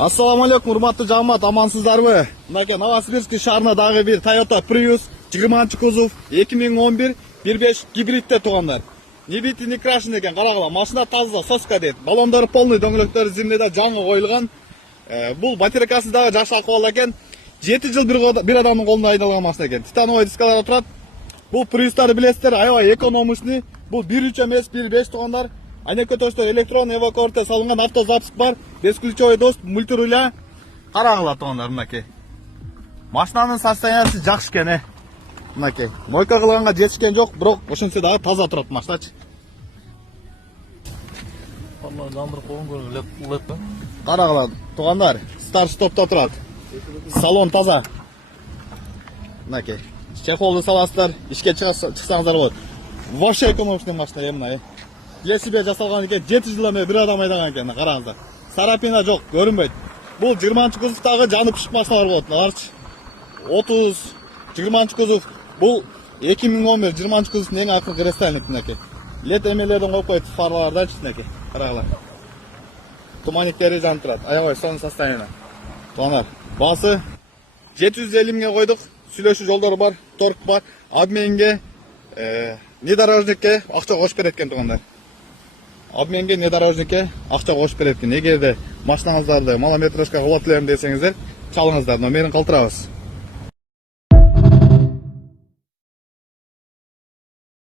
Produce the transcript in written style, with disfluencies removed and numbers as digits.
Assalamu alaikum, урматтуу жамаат, амансыздарбы? Мынакей Новосибирск шаарына дагы бир Toyota Prius 20 кузов 2011 1.5 гибридте тугандар. Не бити, не крашен экен, карагыла. Машина таза, соска дейт. Баллондору полный, дөңгөлөктөрү земледе жаңы коюлган. Бул батарейкасы дагы жакшы акыбалда экен. 7 жыл бир адамдын колунда айдалган машина экен. Титановый дискалар турат. Бул Prius'тарды билесиздер, аябай экономичный. Бул 1.3 эмес, 1.5 тугандар. Айнекке точто электрон эвакуатор салынган, автозапуск бар, бесключевой доступ, мультируля. Карагыла тугандар, мынакей. Машинанын состояниясы жакшы экен, мынакей. Мойка кылганга жетишкен жок, бирок ошентсе дагы таза турат машиначы. Vallahi жандырып койгон көрүнүп леп. Карагыла тугандар, старт стопто турат. Салон таза. Мынакей. Чехолду саласыздар, ишке чыксаңыздар болот. Вообще экономичный машина мына. Для себя жасалган экен, 7 жыл эме бир адам айдаган экен, караңыздар. Сарапина жок, көрүнбөйт. Бул 20 кузовдагы жанып пишип машиналар болот. Аларчы 30, 20 кузов. Бул 2011 20 кузовдун эң акыркы рестайлинг мынакей. Лет эмелерден коюп коюп фарлардачы мынакей. Карагыла. Туманниктери жанып турат. Аябай сонун состояние. Тугандар, баасы 750 миңге койдук. Сүйлөшүү жолдору бар, торг бар, обменге, внедорожникке акча кошуп берет экен тугандар. Обменге, внедорожникке акча кошуп берет экен. Эгерде машинаңыздарды малометражка кылып элем десеңиздер, чалыңыздар, номерин калтырабыз.